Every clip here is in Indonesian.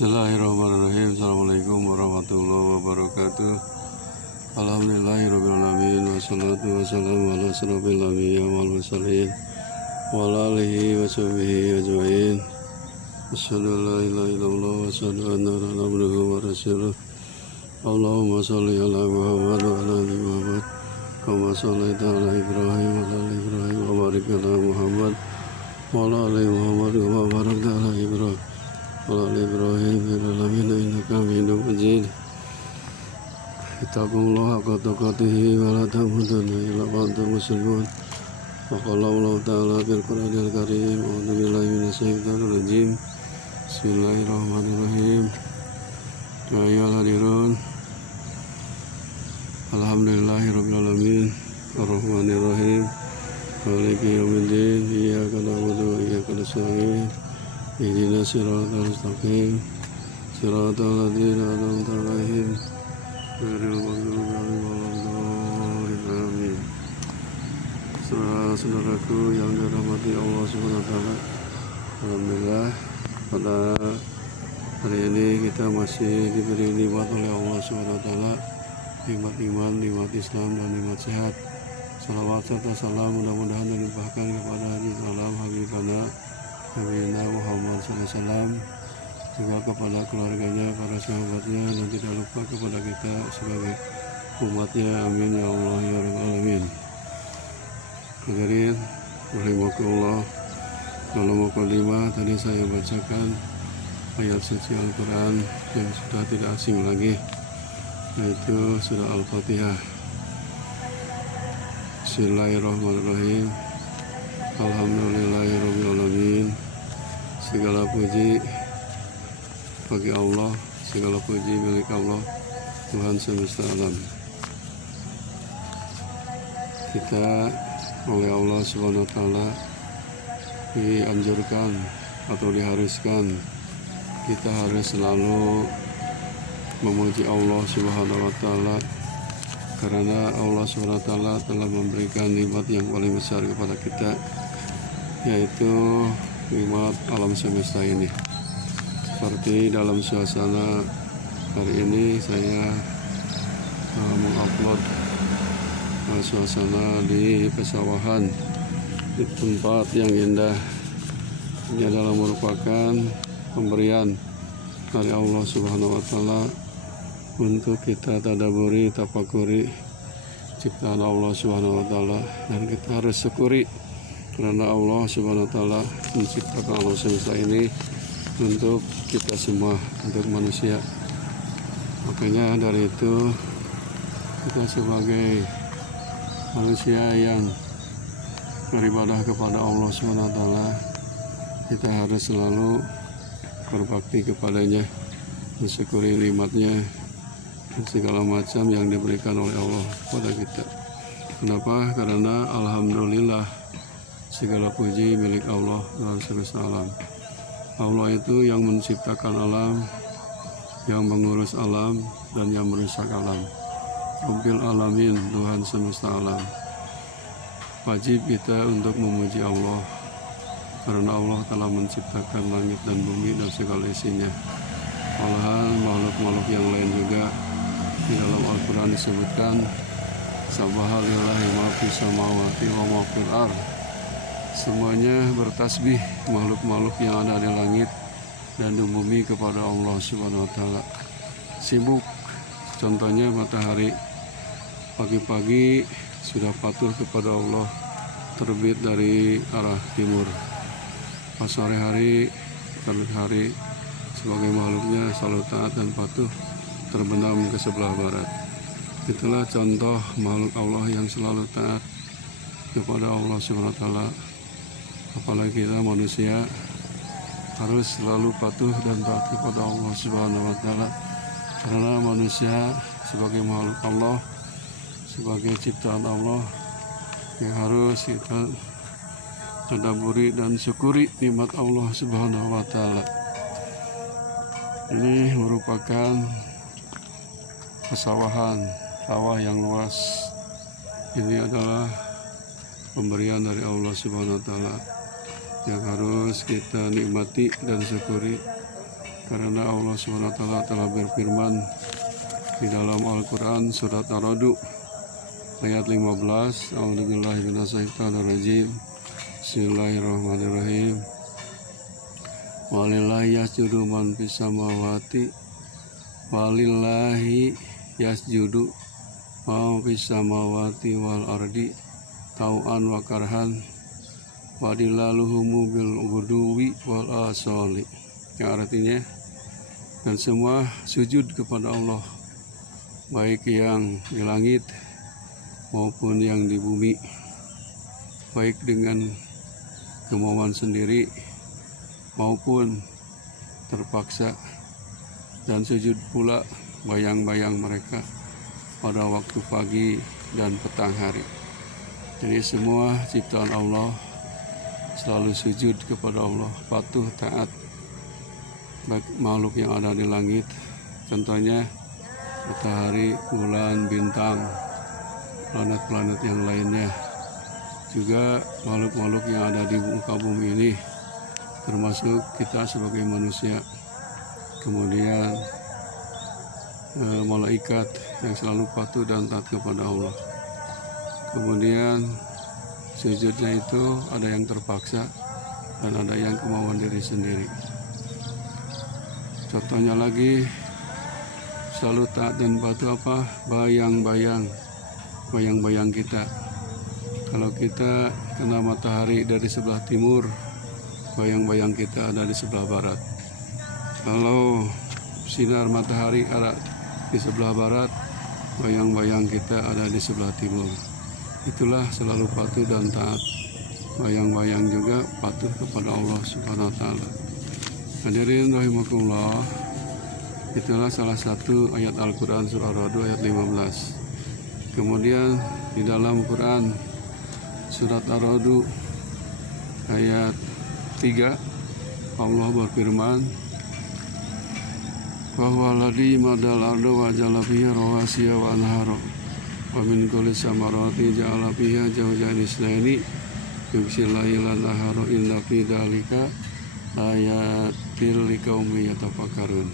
Bismillahirrahmanirrahim. Assalamualaikum warahmatullahi wabarakatuh. Alhamdulillahirabbil alamin wassalatu wassalamu ala asyrofil anbiya'i wal mursalin wa ala alihi wa sahbihi ajmain. Asyhadu an la ilaha illallah wa asyhadu anna muhammadan abduhu wa rasuluh. Allahumma shalli ala Muhammad wa ala ali Muhammad kama shallaita ala Ibrahim wa ala ali Ibrahim wa barik ala Muhammad wa ala ali Muhammad kama barakta ala Ibrahim wa ala Ibrahim fil alamin innaka Hamidum Majid. Ittaqullaha haqqa tuqatih wa la tamutunna illa wa antum muslimun. Wa qala Allah ta'ala fil Qur'anil Karim, a'udzu billahi minasyaitonir rajim. Bismillahirrahmanirrahim. Ya ayyuhal hadirun, alhamdulillahirabbil alamin, arrahmanir rahim, maliki yaumiddin, iyyaka na'budu wa iyyaka nasta'in. Ihdinas siratal mustaqim, siratal ladzina an'amta 'alaihim ghairil maghdubi 'alaihim waladdallin. Amin. Saudara-saudaraku yang dirahmati Allah Subhanahu wa taala, alhamdulillah pada hari ini kita masih diberi nikmat oleh Allah Subhanahu wa taala, nikmat iman, nikmat Islam, dan nikmat sehat. Salawat serta salam mudah-mudahan dilimpahkan kepada Habiballah Habibana Nabiyina Muhammad SAW, juga kepada keluarganya, para sahabatnya, dan tidak lupa kepada kita sebagai umatnya. Amin ya Allah ya Rabbal Alamin. Hadirin rahimakumullah, kalau mukadimah tadi saya bacakan ayat suci Al-Quran yang sudah tidak asing lagi, yaitu surah Al-Fatihah. Bismillahirrahmanirrahim. Alhamdulillahirabbil alamin. Segala puji bagi Allah, segala puji milik Allah, Tuhan semesta alam. Kita oleh Allah Subhanahu wa taala dianjurkan atau diharuskan kita harus selalu memuji Allah Subhanahu wa taala, karena Allah Subhanahu wa taala telah memberikan nikmat yang paling besar kepada kita, yaitu nikmat alam semesta ini. Seperti dalam suasana hari ini saya mengupload suasana di pesawahan, di tempat yang indah. Ini adalah merupakan pemberian dari Allah Subhanahu wa taala untuk kita tadaburi, tafakuri ciptaan Allah Subhanahu wa taala, dan kita harus syukuri karena Allah Subhanahu wa taala menciptakan alam semesta ini untuk kita semua, untuk manusia. Makanya dari itu kita sebagai manusia yang beribadah kepada Allah Subhanahu wa taala, kita harus selalu berbakti kepadanya, mensyukuri nikmatnya dan segala macam yang diberikan oleh Allah kepada kita. Kenapa? Karena alhamdulillah segala puji milik Allah dan semesta alam. Allah itu yang menciptakan alam, yang mengurus alam, dan yang merusak alam. Rabbil alamin, Tuhan semesta alam. Wajib kita untuk memuji Allah, karena Allah telah menciptakan langit dan bumi dan segala isinya. Malahan makhluk-makhluk yang lain juga di dalam Al-Quran disebutkan, Subhanallahi ma fis samawati wa ma fil ardh. Semuanya bertasbih, makhluk-makhluk yang ada di langit dan di bumi, kepada Allah Subhanahu wa taala. Sibuk, contohnya matahari pagi-pagi sudah patuh kepada Allah, terbit dari arah timur. Pas sore hari, sebagai makhluknya selalu taat dan patuh, terbenam ke sebelah barat. Itulah contoh makhluk Allah yang selalu taat kepada Allah Subhanahu wa taala. Apalagi kita manusia harus selalu patuh dan taat kepada Allah Subhanahu wa taala, karena manusia sebagai makhluk Allah, sebagai ciptaan Allah, yang harus kita tadaburi dan syukuri nikmat Allah Subhanahu wa taala. Ini merupakan pesawahan, sawah yang luas. Ini adalah pemberian dari Allah Subhanahu wa taala yang harus kita nikmati dan syukuri, Karena Allah SWT telah berfirman di dalam Al-Quran surat Ar-Ra'd ayat 15, A'udzubillahi minasyaitonirrajim. Bismillahirrahmanirrahim. Walillahi yasjudu man fis samawati walillahi yasjudu man fis samawati wal ardi tau'an wa karhan wa dilaluhumu bil ghuduwi wal asali. Yang artinya, dan semua sujud kepada Allah, baik yang di langit maupun yang di bumi, baik dengan kemauan sendiri maupun terpaksa, dan sujud pula bayang-bayang mereka pada waktu pagi dan petang hari. Jadi semua ciptaan Allah selalu sujud kepada Allah, patuh taat, baik makhluk yang ada di langit, contohnya matahari, bulan, bintang, planet-planet yang lainnya, juga makhluk-makhluk yang ada di muka bumi ini, termasuk kita sebagai manusia, kemudian malaikat yang selalu patuh dan taat kepada Allah. Kemudian sujudnya itu ada yang terpaksa dan ada yang kemauan diri sendiri. Contohnya lagi, selalu taat dan patuh apa? Bayang-bayang kita. Kalau kita kena matahari dari sebelah timur, bayang-bayang kita ada di sebelah barat. Kalau sinar matahari ada di sebelah barat, bayang-bayang kita ada di sebelah timur. Itulah selalu patuh dan taat. Bayang-bayang juga patuh kepada Allah Subhanahu wa Ta'ala. Hadirin rahimakumullah, itulah salah satu ayat Al-Quran surah Ar-Ra'd ayat 15. Kemudian di dalam Quran surat Ar-Ra'd ayat 3, Allah berfirman, bahwa ladhi madal ardo wa ja'ala fiha rawasiya wa anhara wa min kulli samarati ja'ala fiha zawjayn isnaini yughsil laila nahara inna fi dzalika ayatil liqaumin yatafakkarun.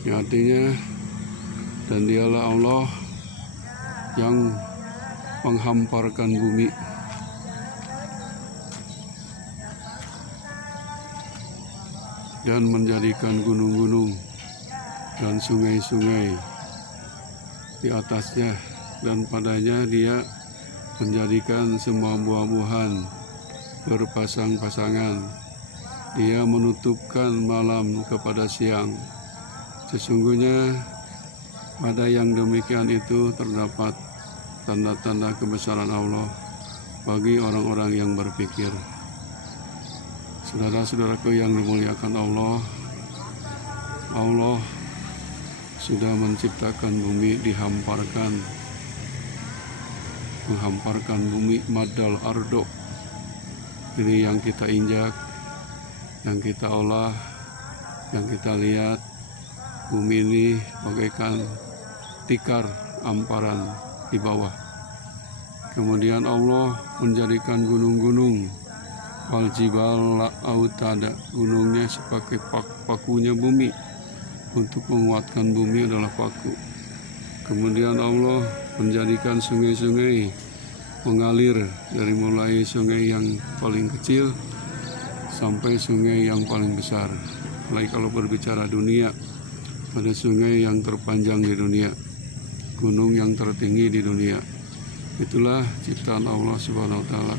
Yang artinya, dan dialah Allah yang menghamparkan bumi dan menjadikan gunung-gunung dan sungai-sungai di atasnya, dan padanya dia menjadikan semua buah-buahan berpasang-pasangan. Dia menutupkan malam kepada siang. Sesungguhnya pada yang demikian itu terdapat tanda-tanda kebesaran Allah bagi orang-orang yang berpikir. Saudara-saudaraku yang dimuliakan Allah, Allah sudah menciptakan bumi, menghamparkan bumi, madal ardo. Ini yang kita injak, yang kita olah, yang kita lihat. Bumi ini bagaikan tikar amparan di bawah. Kemudian Allah menjadikan gunung-gunung, wal jibal autada, gunungnya sebagai pakunya bumi. Untuk menguatkan bumi adalah paku. Kemudian Allah menjadikan sungai-sungai mengalir dari mulai sungai yang paling kecil sampai sungai yang paling besar. Apalagi kalau berbicara dunia, ada sungai yang terpanjang di dunia, gunung yang tertinggi di dunia. Itulah ciptaan Allah Subhanahu wa Ta'ala.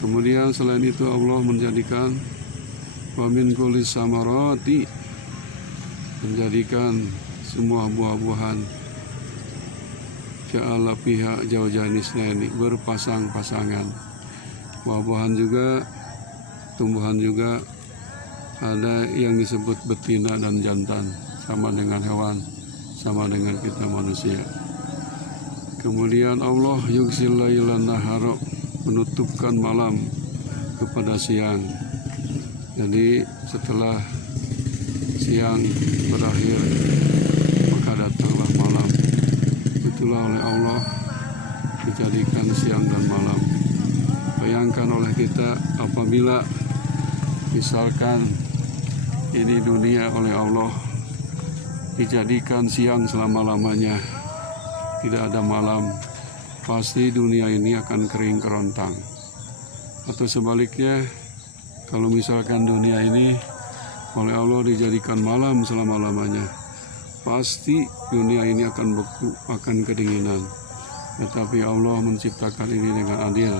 Kemudian selain itu Allah menjadikan wa min kulli samarati, menjadikan semua buah-buahan ja'ala fiha zawjayn isnaini, berpasang-pasangan. Buah-buahan juga, tumbuhan juga, ada yang disebut betina dan jantan, sama dengan hewan, sama dengan kita manusia. Kemudian Allah yughsil laila nahara, menutupkan malam kepada siang. Jadi setelah siang berakhir, maka datanglah malam. Itulah oleh Allah dijadikan siang dan malam. Bayangkan oleh kita apabila misalkan ini dunia oleh Allah dijadikan siang selama-lamanya, tidak ada malam, pasti dunia ini akan kering kerontang. Atau sebaliknya, kalau misalkan dunia ini oleh Allah dijadikan malam selama-lamanya, pasti dunia ini akan beku, akan kedinginan. Tetapi Allah menciptakan ini dengan adil.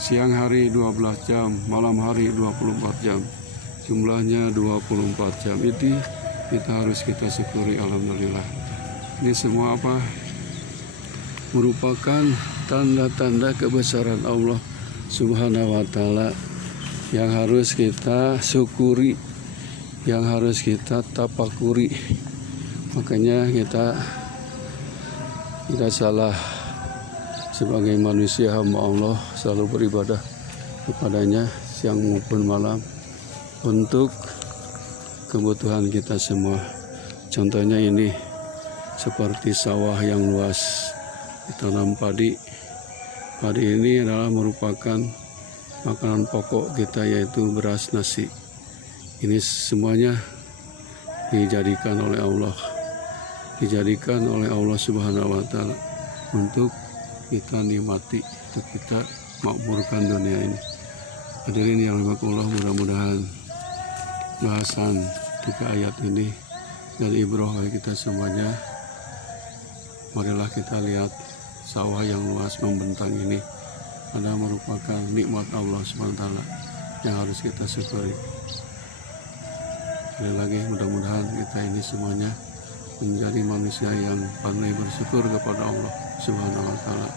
Siang hari 12 jam, malam hari 24 jam. Jumlahnya 24 jam. Itu kita harus kita syukuri, alhamdulillah. Ini semua apa? Merupakan tanda-tanda kebesaran Allah Subhanahu wa taala yang harus kita syukuri, yang harus kita tapakuri. Makanya kita tidak salah sebagai manusia hamba Allah selalu beribadah kepadanya siang maupun malam untuk kebutuhan kita semua. Contohnya ini seperti sawah yang luas ditanam padi. Padi ini adalah merupakan makanan pokok kita, yaitu beras, nasi. Ini semuanya dijadikan oleh Allah, dijadikan oleh Allah Subhanahu wa taala untuk kita nikmati, untuk kita makmurkan dunia ini. Hadirin yang dirahmati, mudah-mudahan bahasan 3 ayat ini dari ibrah bagi kita semuanya. Marilah kita lihat sawah yang luas membentang ini adalah merupakan nikmat Allah Subhanahu wa taala yang harus kita syukuri. Sekali lagi, mudah-mudahan kita ini semuanya menjadi manusia yang pandai bersyukur kepada Allah Subhanahu wa taala.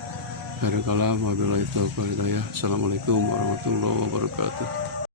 Akhirul kalam, wabillahi taufiq wal hidayah. Assalamualaikum warahmatullahi wabarakatuh.